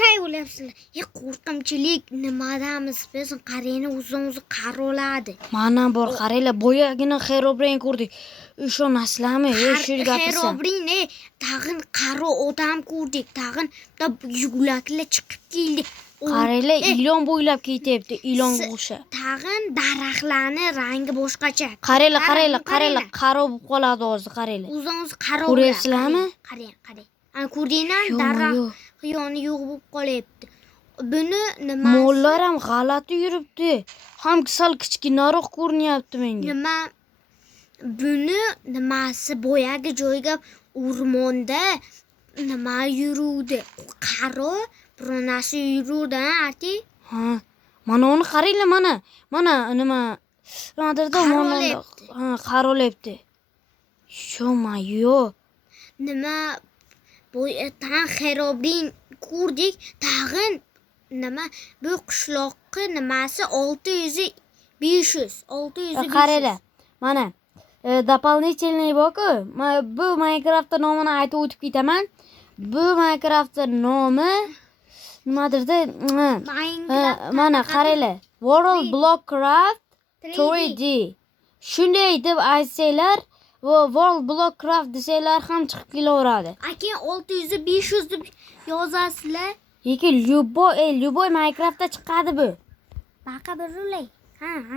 Qay o'ylayapsizlar? Qo'rqimchilik nimadamiz biz? Qarangni o'zimizni qaroladi. Mana bor qaranglar, boyagina Herobrine ko'rdik. Ishonasizlarmi? Shu gapirsam. Herobrine tag'in qaro odam ko'rdik. Tag'in yuglaklar chiqib keldi. Qaranglar, ilon bo'ylab ketyapti, ilonga o'xshab. Tag'in daraxtlarning rangi boshqacha. Qaranglar, qaro bo'lib qoladi hozir, qaranglar. O'zimiz qaro. Ko'ryapsizlarmi? Qarang. Ana ko'rdinglarmi? Daraxt yoni yo'q bo'lib qolyapti. Buni nima? Mollar ham g'alati yuribdi. Ham sal kichkinaroq ko'rinyapti menga. Nima? Buni nimasi boyagi joyga o'rmonda nima yuruvdi? Qaro bironasi yuruvdi, ati? Ha. Mana uni qaranglar, mana nima? Nimadirda qarolyapti. Sho'mayo. Nima? Tan Herobrine ko'rdik, tag'in nima bu qishloqqa nimasi 600 500. Qaranglar. Mana дополнительный bor-ku. Bu Minecraft'da nomini aytib o'tib ketaman. Bu Minecraft'da nomi nimadirda? Mana qaranglar. World Blockcraft 3D. Shunday deb aytsanglar, World Blockcraft desanglar ham chiqib kelaveradi. Akin 600 500 deb yozasizlar. Lekin любой Minecraftda chiqadi bu. Baqa birulay.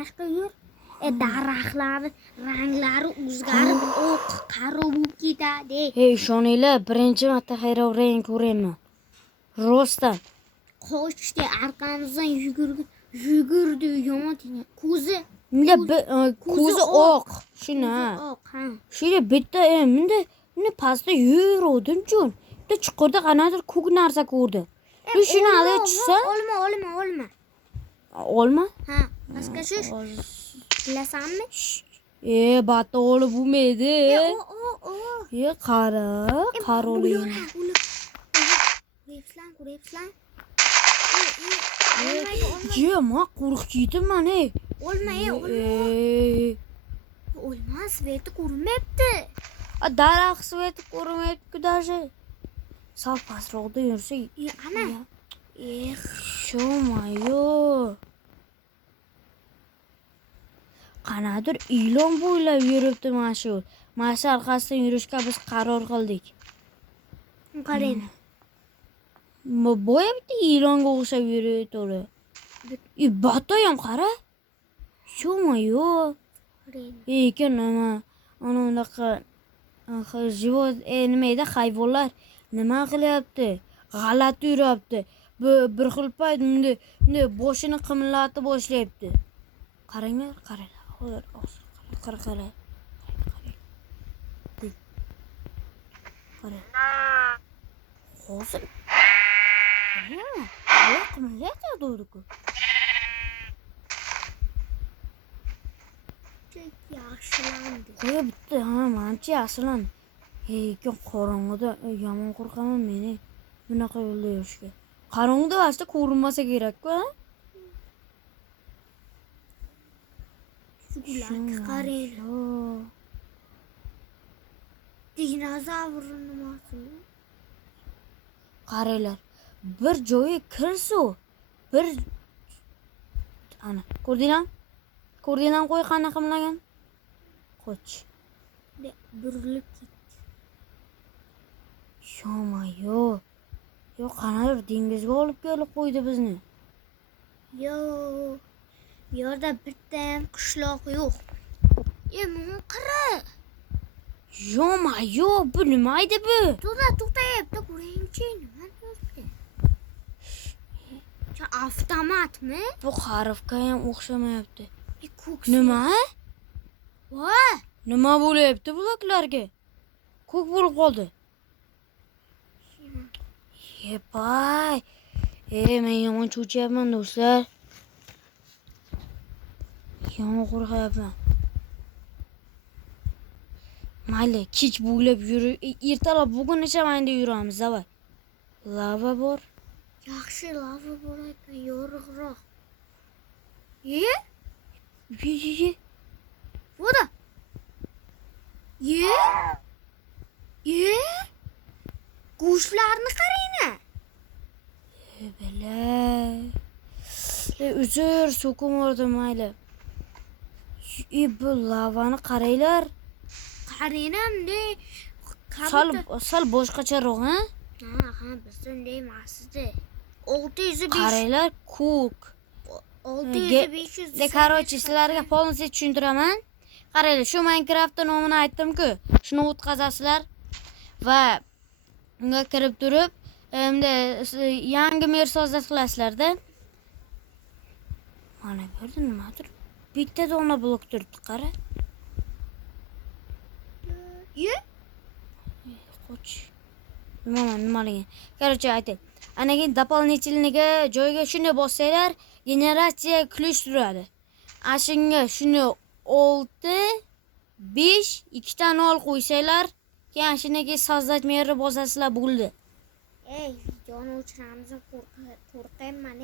Ashqa yur. Daraxtlar ranglari o'zgarib, qaro bo'lib ketadi. Ishoninglar, birinchi marta Herobrine ko'raman. Rostdan. Qochdi, arqamizdan yugurdi, yomon tingan. Ko'zi oq. Shuna. Shuna bitta menda pastda yuruvdim-chun. Bitta chuqurda qanadir ko'k narsa ko'rdi. Shuni olib tushsa? Olma. Olma? Ha, pastga tush. Bilasanmi? Batta olib bo'lmaydi. Qaroling. Ko'ryapsizlar? Ma qo'rqib ketdim-man, Olma. Olmas, sveti ko'rinmayapti. Daraxt sveti ko'rinmayapti-ku даже. Sal pastroqda yursa, ana. Sho'mayo. Qanadir ilon bo'ylab yuribdi mana shu. Mana shu orqasidan yurishga biz qaror qildik. Qarang. Boya bitta ilonga o'xshab yuradi. Batta ham qara. Sho'mayo. Lekin nima? Ana unaqa живот nima edi, hayvonlar nima qilyapti? G'alati yuribdi. Bir xil payt bunday boshini qimillatib boshlayapti. Qaranglar. Qara. Hozir. Qimillatadi-ku. Yaxshilandi. Bitta, menimcha yaxshilandi. Lekin qorong'ida yomon qo'rqaman men. Bunaqa yo'lda yurishga. Qorong'ida vaqtda ko'rinmasa kerak-ku, ha? Qarang. Dinozavr nimasi? Qaranglar. Bir joyi kirsu. Ana, ko'rdinglarmi? Qo'y qanaqa qilgan? Qoch. Burilib ketdi. Sho'mayo. Qanadir dengizga olib kelib qo'ydi bizni. Bu yerda bitta ham qishloq yo'q. Meni qara. Sho'mayo, bu nima edi bu? To'xtayapti, ko'ring-chi, nima bo'ldi? Avtomatmi? Bu harfga ham o'xshamayapti. Ko'k. Nima? Voy! Nima bo'lyapti bularga? Ko'k bo'lib qoldi. Yepay. Men yomon cho'chiyapman do'stlar. Yomon qo'rqyapman. Mayli, kech bo'ylab yurib, ertalab bugungacha mayda yuramiz, davay. Lava bor. Yaxshi lava bor ekan, yorug'roq. Voda. Go'shtlarni qarang. Bela. Uzr, so'kim urdim mayli. Bu lavani qaranglar. Qarang-da. Sal boshqacharoq, ha? Ha, biz unday emasdi. 600 Qaranglar, kuk. 600 500. De короче, sizlarga полностью tushuntiraman. Qaranglar, shu Minecraftda nomini aytdim-ku. Shuni o'tkazasizlar va unga kirib turib, endi yangi mer sozlab qilasizlar-da. Mana bu yerda nimadir? Bitta dona blok turibdi, qara. Qoch. Nimaligini. Короче, aytay. Anaga дополнительныйga joyga shuni bossanglar, generatsiya ключ turadi. Ashunga shuni 6 5 2 ta nol qo'ysanglar, keyin shunaga sozdать meri bosasizlar bo'ldi. Ey, videoni o'chiramiz, qo'rqayman.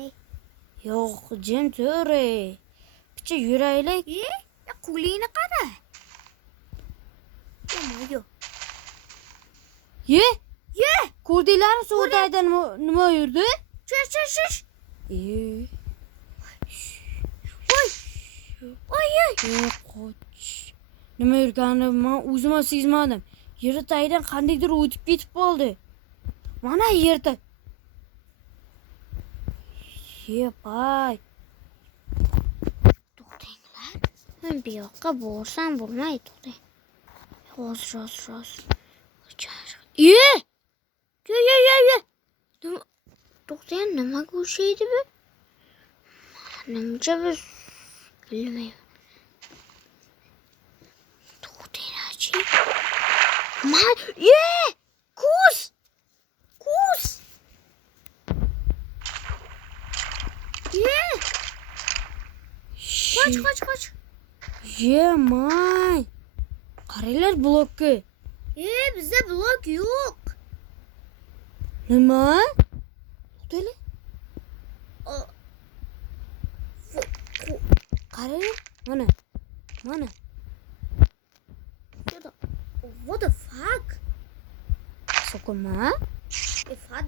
Yo'q, jim tur. Picha yuraylik. Qo'lingni qara. Yo'q. Ye? Ko'rdinglarmi suvdayda nima yurdi? Shush. Oy. Qoch. Nima yurganini men o'zim ham sezmadim. Yer tagidan qandaydir o'tib ketib qoldi. Mana yerda. Yepay. To'xtanglar. Men bu yoqqa borsam bo'lmaydi, to'xtang. Hozir. Ye! To'xtang, nimaga o'xshaydi bu? Menimcha biz bilmayman. To'xtang-chi. Kuz! Qoch. Yemay. Qaranglar blokka. Bizda blok yo'q. Nima? To'xtanglar. Qarang, mana. What the fuck? So'kma. What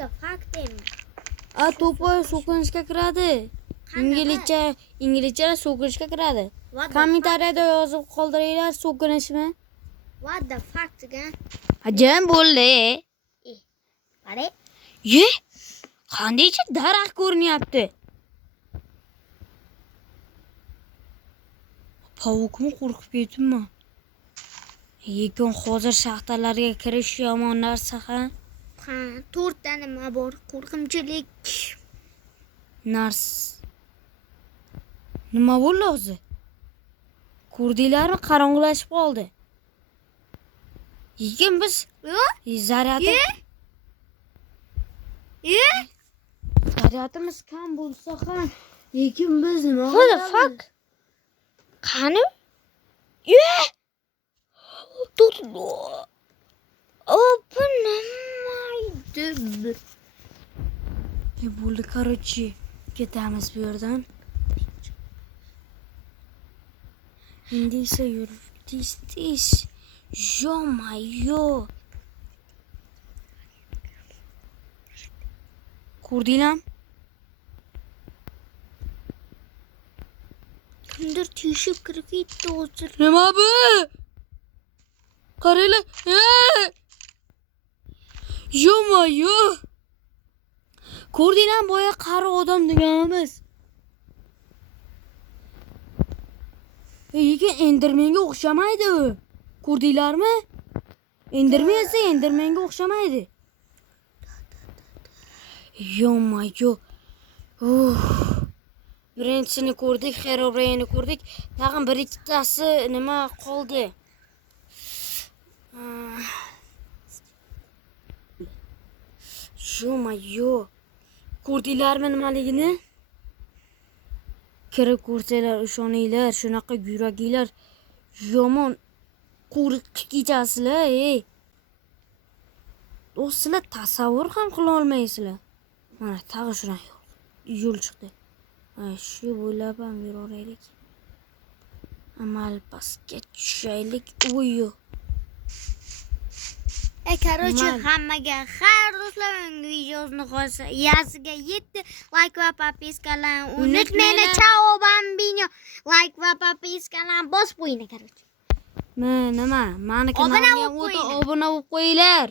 the fuck dem? To'pol so'kinishga kiradi. Inglizcha so'kinishga kiradi. Kommentariyada yozib qoldiringlar, so'kinishmi? What the fuck degan? Ajam bo'ldi. Qara. Qandaycha daraxt ko'rinyapti. Pavukmi qo'rqib ketdimmi? Lekin hozir shaxtalarga kirish yomon narsa, ha? 4 ta nima bor? Qo'rqimchilik. Nima bo'ldi o'zi? Ko'rdinglarmi, qorong'ulashib qoldi. Lekin biz zaryadimiz kam bo'lsa ham, lekin biz nima? What the fuck? Qani? O'pinmaydi. Bo'ldi, короче, ketamiz bu yerdan. Endi esa yurib tez. Yo-mayo. Ko'rdinglarmi? Kimdir teshib kirib ketdi hozir. Nima bu? Qaranglar. Yo-mayo. Ko'rdinglarmi, boya qari odam deganimiz. Lekin Endermenga o'xshamaydi u. Ko'rdinglarmi? Endermen esa Endermenga o'xshamaydi. Yo-mayo. Birinchisini ko'rdik, Herobrine ko'rdik. Tag'in bir ikkitasi nima qoldi? Yo-mayo. Ko'rdinglarmi nimaligini? Kirib ko'rsanglar, ishoninglar, shunaqa yuraginglar yomon qo'rqib ketasizlar, Sizlar tasavvur ham qila olmaysizlar. Mana tag'i shuna yo'l chiqdi. Shu bo'ylab ham yuraveraylik. Amal pastga tushaylik. Короче, Mayli. hammaga xayr do'stlar. Bugungi videomizni yasiga yetdi. Like va подпискаlarni unutmanglar. Ciao bambino. Like va подпискаlarni bosib qo'yinglar, короче. Nima? Mani Obuna kanalimga bo'lib qo'yinglar. obuna bo'lib qo'yinglar.